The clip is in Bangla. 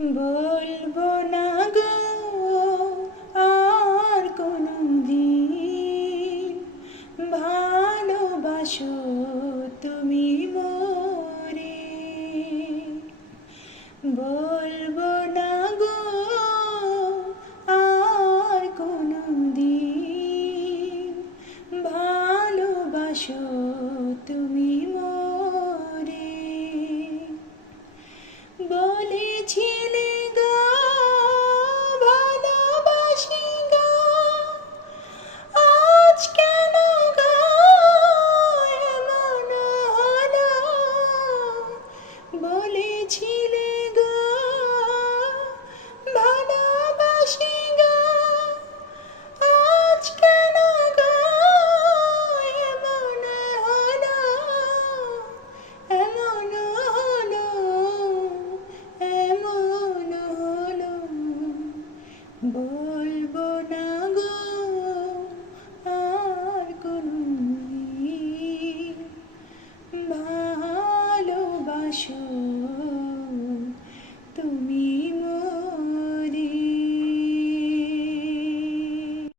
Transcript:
বলবো না গো আর কোনদিন, ভালোবাসো তুমি মোরে। বলবো না গো আর কোনদিন, ভালোবাসো তুমি মোরে। বলেছি